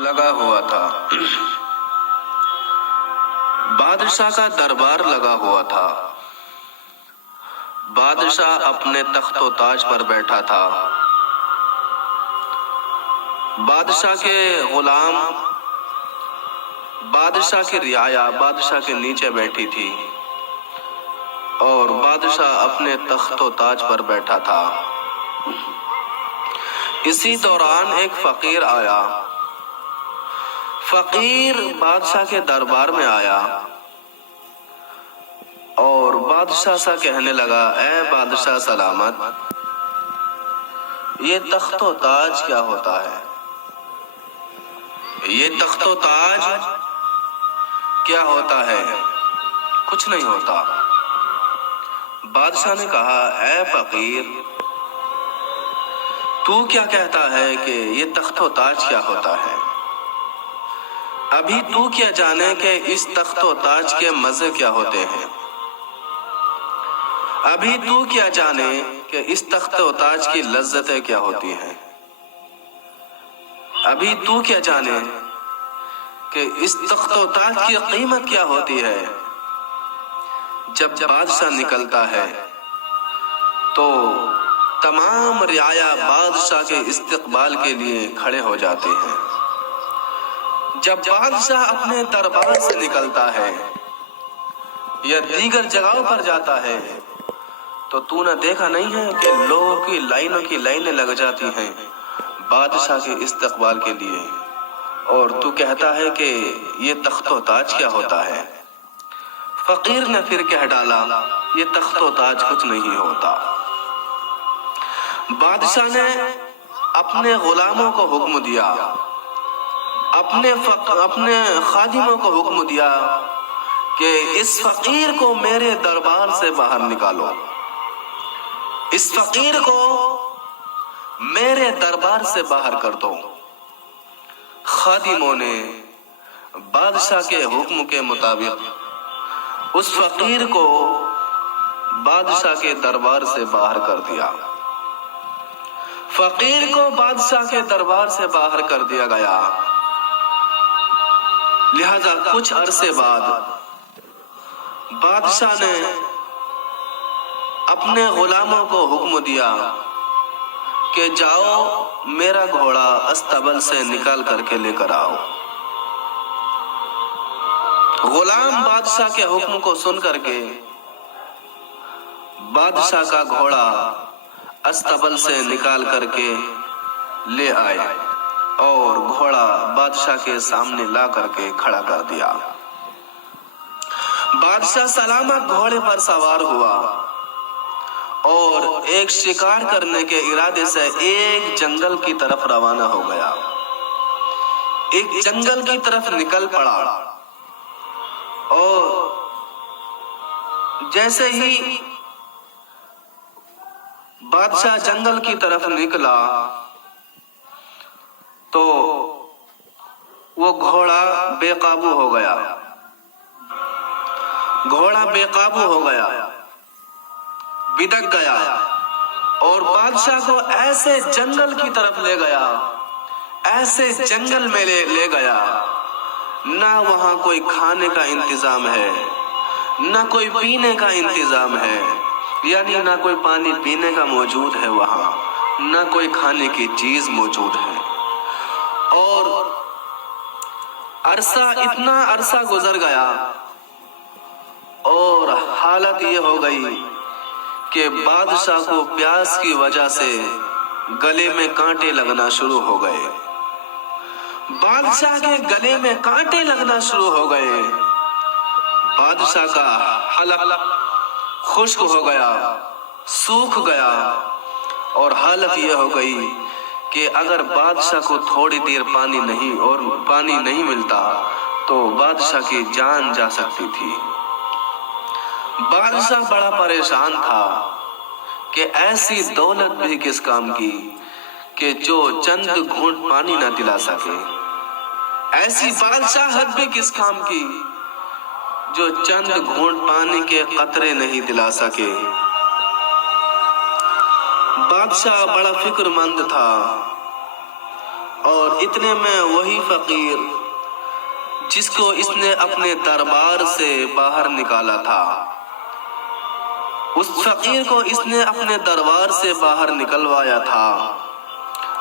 لگا ہوا تھا، بادشاہ کا دربار لگا ہوا تھا۔ بادشاہ اپنے تخت و تاج پر بیٹھا تھا۔ بادشاہ کے غلام، بادشاہ کی رعایا بادشاہ کے نیچے بیٹھی تھی اور بادشاہ اپنے تخت و تاج پر بیٹھا تھا۔ اسی دوران ایک فقیر آیا۔ فقیر بادشاہ کے دربار میں آیا اور بادشاہ سے کہنے لگا، اے بادشاہ سلامت، یہ تخت و تاج کیا ہوتا ہے؟ یہ تخت و تاج کیا ہوتا ہے؟ کچھ نہیں ہوتا۔ بادشاہ نے کہا، اے فقیر، تو کیا کہتا ہے کہ یہ تخت و تاج کیا ہوتا ہے؟ ابھی تو کیا جانے کہ اس تخت و تاج کے مزے کیا ہوتے ہیں؟ ابھی تو کیا جانے کہ اس تخت و تاج کی لذتیں کیا ہوتی ہیں؟ ابھی تو کیا جانے کہ اس تخت و تاج کی قیمت کیا ہوتی ہے؟ جب بادشاہ نکلتا ہے تو تمام رعایا بادشاہ کے استقبال کے لیے کھڑے ہو جاتے ہیں۔ جب بادشاہ اپنے دربار سے نکلتا ہے یا دیگر جگہوں پر جاتا ہے تو تو نہ دیکھا نہیں ہے کہ لوگوں کی لائنیں لگ جاتی ہیں بادشاہ کے استقبال کے لیے، اور تو کہتا ہے کہ یہ تخت و تاج کیا ہوتا ہے؟ فقیر نے پھر کہہ ڈالا، یہ تخت و تاج کچھ نہیں ہوتا۔ بادشاہ نے اپنے غلاموں کو حکم دیا، اپنے خادموں کو حکم دیا کہ اس فقیر کو میرے دربار سے باہر نکالو، اس فقیر کو میرے دربار سے باہر کر دو۔ خادموں نے بادشاہ کے حکم کے مطابق اس فقیر کو بادشاہ کے دربار سے باہر کر دیا۔ فقیر کو بادشاہ کے دربار سے باہر کر دیا گیا۔ لہذا کچھ عرصے بعد بادشاہ نے اپنے غلاموں کو حکم دیا کہ جاؤ میرا گھوڑا استبل سے نکال کر کے لے کر آؤ۔ غلام بادشاہ کے حکم کو سن کر کے بادشاہ کا گھوڑا استبل سے نکال کر کے لے آئے اور گھوڑا بادشاہ کے سامنے لا کر کے کھڑا کر دیا۔ بادشاہ سلامت گھوڑے پر سوار ہوا اور ایک شکار کرنے کے ارادے سے ایک جنگل کی طرف روانہ ہو گیا، ایک جنگل کی طرف نکل پڑا، اور جیسے ہی بادشاہ جنگل کی طرف نکلا تو وہ گھوڑا بے قابو ہو گیا، گھوڑا بے قابو ہو گیا، بدک گیا، اور بادشاہ کو ایسے جنگل کی طرف لے گیا، ایسے جنگل میں لے گیا، نہ وہاں کوئی کھانے کا انتظام ہے، نہ کوئی پینے کا انتظام ہے، یعنی نہ کوئی پانی پینے کا موجود ہے وہاں، نہ کوئی کھانے کی چیز موجود ہے۔ اور اتنا عرصہ گزر گیا اور حالت یہ ہو گئی کہ بادشاہ کو پیاس کی وجہ سے گلے میں کانٹے لگنا شروع ہو گئے، بادشاہ کے گلے میں کانٹے لگنا شروع ہو گئے، بادشاہ کا حلق خشک ہو گیا، سوکھ گیا، اور حالت یہ ہو گئی کہ اگر بادشاہ کو تھوڑی دیر پانی نہیں ملتا تو بادشاہ کی جان جا سکتی تھی۔ بادشاہ بڑا پریشان تھا کہ ایسی دولت بھی کس کام کی کہ جو چند گھونٹ پانی نہ دلا سکے، ایسی بادشاہت بھی کس کام کی جو چند گھونٹ پانی کے قطرے نہیں دلا سکے۔ بادشاہ بڑا فکر مند تھا، اور اتنے میں وہی فقیر جس کو اس نے اپنے دربار سے باہر نکالا تھا، اس فقیر کو اس نے اپنے دربار سے باہر نکلوایا تھا،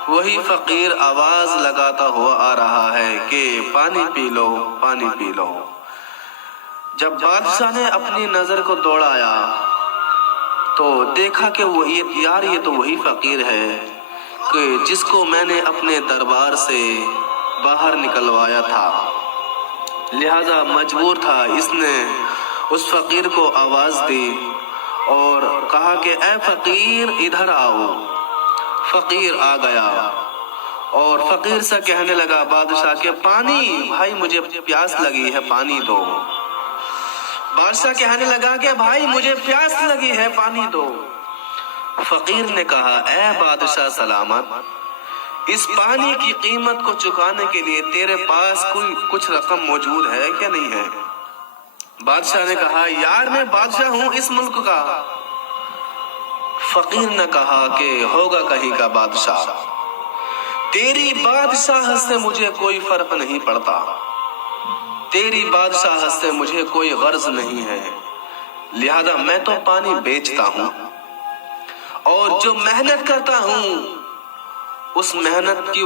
وہی فقیر آواز لگاتا ہوا آ رہا ہے کہ پانی پی لو، پانی پی لو۔ جب بادشاہ نے اپنی نظر کو دوڑایا تو دیکھا کہ یہ تو وہی فقیر ہے کہ جس کو میں نے اپنے دربار سے باہر نکلوایا تھا، لہذا مجبور تھا اس نے اس فقیر کو آواز دی اور کہا کہ اے فقیر ادھر آؤ۔ فقیر آ گیا اور فقیر سے کہنے لگا بادشاہ کے پانی، بھائی مجھے پیاس لگی ہے، پانی دو۔ بادشاہ کہنے لگا کہ بھائی مجھے پیاس لگی ہے، پانی دو۔ فقیر نے کہا اے بادشاہ سلامت، اس پانی کی قیمت کو چکانے کے لیے تیرے پاس کوئی کچھ رقم موجود ہے کیا نہیں ہے؟ بادشاہ نے کہا یار میں بادشاہ ہوں اس ملک کا۔ فقیر نے کہا کہ ہوگا کہیں کا بادشاہ، تیری بادشاہ سے مجھے کوئی فرق نہیں پڑتا، تیری بادشاہ سے مجھے کوئی غرض نہیں ہے، لہذا میں تو پانی بیچتا ہوں اور جو محنت کرتا ہوں اس محنت کی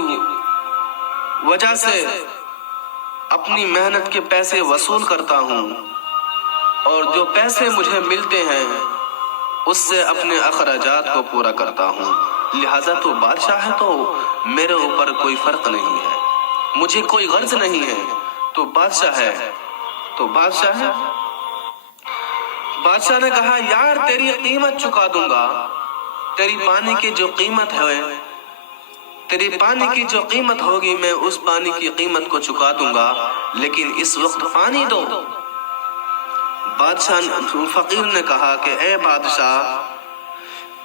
وجہ سے اپنی محنت کے پیسے وصول کرتا ہوں اور جو پیسے مجھے ملتے ہیں اس سے اپنے اخراجات کو پورا کرتا ہوں، لہذا تو بادشاہ ہے تو میرے اوپر کوئی فرق نہیں ہے، مجھے کوئی غرض نہیں ہے، تو بادشاہ ہے تو بادشاہ ہے۔ بادشاہ نے کہا یار تیری قیمت چکا دوں گا، تیری پانی کی جو قیمت ہے، تیری پانی کی جو قیمت ہوگی میں اس پانی کی قیمت کو چکا دوں گا، لیکن اس وقت پانی دو۔ فقیر نے کہا کہ اے بادشاہ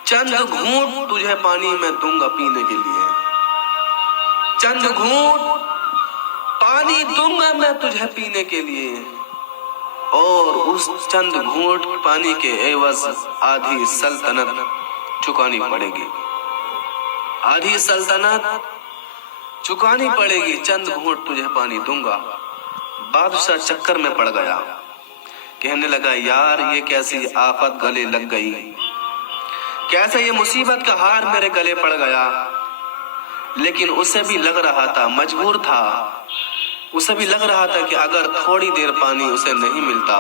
چند گھونٹ تجھے پانی میں دوں گا پینے کے لیے، چند گھونٹ پانی دوں گا میں تجھے پینے کے لیے، اور اس چند گھونٹ پانی کے عوض آدھی سلطنت چکانی پڑے گی، آدھی سلطنت چکانی پڑے گی، چند گھونٹ تجھے پانی دوں گا۔ بادشاہ چکر میں پڑ گیا، کہنے لگا یار یہ کیسی آفت گلے لگ گئی، کیسے یہ مصیبت کا ہار میرے گلے پڑ گیا، لیکن اسے بھی لگ رہا تھا، مجبور تھا، اسے بھی لگ رہا تھا کہ اگر تھوڑی دیر پانی اسے نہیں ملتا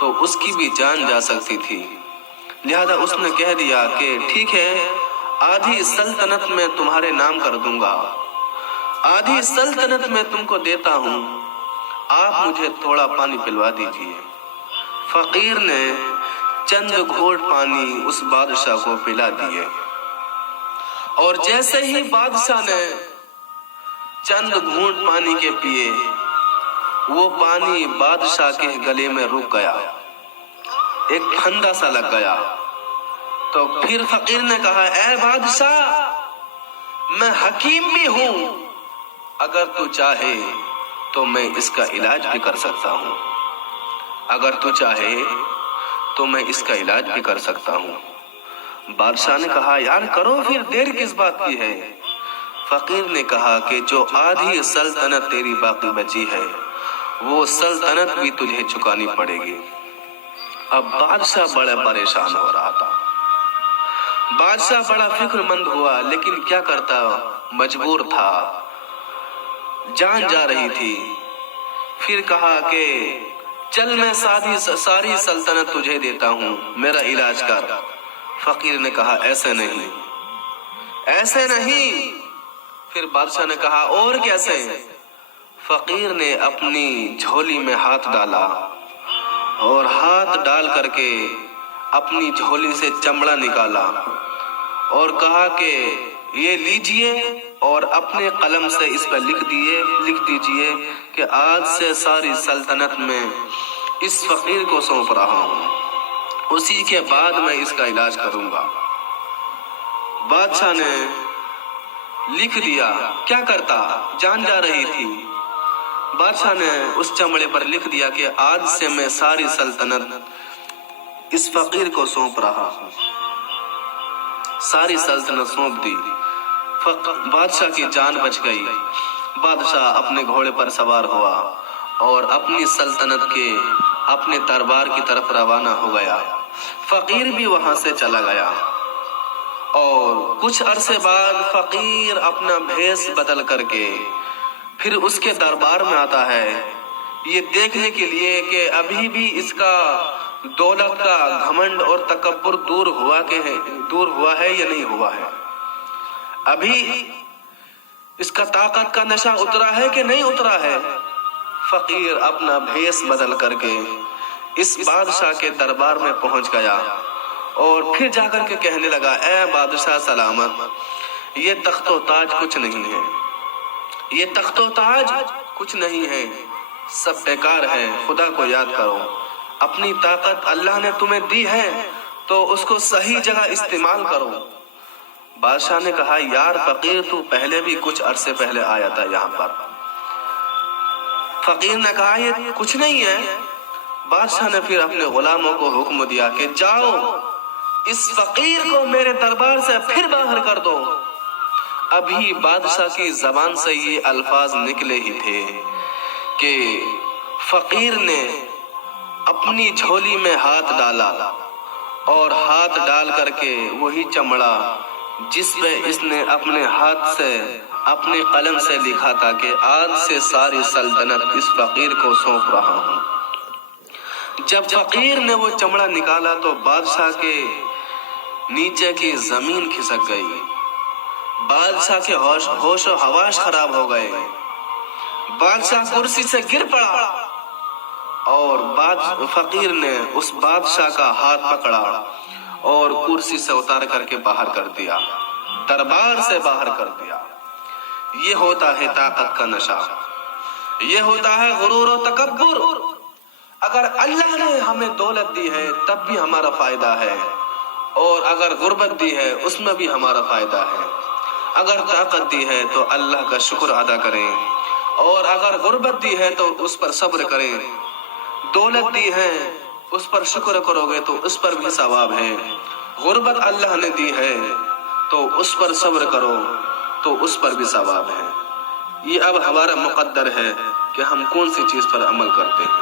تو اس کی بھی جان جا سکتی تھی، لہذا اس نے کہہ دیا کہ ٹھیک ہے آدھی سلطنت میں تمہارے نام کر دوں گا، آدھی سلطنت میں تم کو دیتا ہوں، آپ مجھے تھوڑا پانی پلوا دیجئے۔ فقیر نے چند گھونٹ پانی اس بادشاہ کو پلا دیے، اور جیسے ہی بادشاہ نے چند گھونٹ پانی کے پیے، وہ پانی بادشاہ کے گلے میں رک گیا، ایک پھندا سا لگ گیا۔ تو پھر فقیر نے کہا اے بادشاہ میں حکیم بھی ہوں، اگر تو چاہے تو میں اس کا علاج بھی کر سکتا ہوں، اگر تو چاہے تو میں اس کا علاج بھی کر سکتا ہوں۔ بادشاہ نے کہا یار کرو پھر، دیر کس بات کی ہے؟ فقیر نے کہا کہ جو آدھی سلطنت تیری باقی بچی ہے وہ سلطنت بھی تجھے چکانی پڑے گی۔ اب بادشاہ بڑا پریشان ہو رہا تھا، بادشاہ بڑا فکر مند ہوا، لیکن کیا کرتا، مجبور تھا، جان جا رہی تھی۔ پھر کہا کہ چل میں ساری سلطنت تجھے دیتا ہوں، میرا علاج کر۔ فقیر نے کہا ایسے نہیں، ایسے نہیں۔ پھر بادشاہ نے کہا اور کیسے؟ فقیر نے اپنی جھولی میں ہاتھ ڈالا اور ہاتھ ڈال کر کے اپنی جھولی سے چمڑا نکالا اور کہا کہ یہ لیجئے اور اپنے قلم سے اس پر لکھ دیجئے کہ آج سے ساری سلطنت میں اس فقیر کو سونپ رہا ہوں، اسی کے بعد میں اس کا علاج کروں گا۔ بادشاہ نے لکھ دیا، کیا کرتا، جان جا رہی تھی۔ بادشاہ نے اس چمڑے پر لکھ دیا کہ آج سے میں ساری سلطنت اس فقیر کو سونپ رہا ہوں، ساری سلطنت سونپ دی۔ بادشاہ کی جان بچ گئی۔ بادشاہ اپنے گھوڑے پر سوار ہوا اور اپنی سلطنت کے اپنے دربار کی طرف روانہ ہو گیا۔ فقیر بھی وہاں سے چلا گیا اور کچھ عرصے بعد فقیر اپنا بھیس بدل کر کے پھر اس کے دربار میں آتا ہے، یہ دیکھنے کے لیے کہ ابھی بھی اس کا دولت کا گھمنڈ اور تکبر دور ہوا ہے یا نہیں ہوا ہے، ابھی اس کا طاقت کا نشہ اترا ہے کہ نہیں اترا ہے۔ فقیر اپنا بھیس بدل کر کے اس بادشاہ کے دربار میں پہنچ گیا اور پھر جا کر کے کہنے لگا، اے بادشاہ سلامت، یہ تخت و تاج کچھ نہیں ہے، یہ تخت و تاج کچھ نہیں ہے، سب بیکار ہے، خدا کو یاد کرو، اپنی طاقت اللہ نے تمہیں دی ہے تو اس کو صحیح جگہ استعمال کرو۔ بادشاہ نے کہا، یار فقیر تو پہلے بھی کچھ عرصے پہلے آیا تھا یہاں پر۔ فقیر نے کہا، یہ کچھ نہیں ہے۔ بادشاہ نے پھر اپنے غلاموں کو حکم دیا کہ جاؤ اس فقیر کو میرے دربار سے پھر باہر کر دو۔ ابھی بادشاہ کی زبان سے یہ الفاظ نکلے ہی تھے کہ فقیر نے اپنی جھولی میں ہاتھ ڈالا اور ہاتھ ڈال کر کے وہی چمڑا جس پہ اس نے اپنے ہاتھ سے اپنے قلم سے لکھا تھا کہ آج سے ساری سلطنت اس فقیر کو سونپ رہا ہوں، جب فقیر نے وہ چمڑا نکالا تو بادشاہ کے نیچے کی زمین کھسک گئی، بادشاہ کے ہوش و حواس خراب ہو گئے، بادشاہ کرسی سے گر پڑا اور فقیر نے اس بادشاہ کا ہاتھ پکڑا اور کرسی سے اتار کر کے باہر کر دیا، دربار سے باہر کر دیا۔ یہ ہوتا ہے طاقت کا نشہ، یہ ہوتا ہے غرور و تکبر۔ اگر اللہ نے ہمیں دولت دی ہے تب بھی ہمارا فائدہ ہے، اور اگر غربت دی ہے اس میں بھی ہمارا فائدہ ہے۔ اگر طاقت دی ہے تو اللہ کا شکر ادا کریں، اور اگر غربت دی ہے تو اس پر صبر کریں۔ دولت دی ہے اس پر شکر کرو گے تو اس پر بھی ثواب ہے، غربت اللہ نے دی ہے تو اس پر صبر کرو تو اس پر بھی ثواب ہے۔ یہ اب ہمارا مقدر ہے کہ ہم کون سی چیز پر عمل کرتے ہیں۔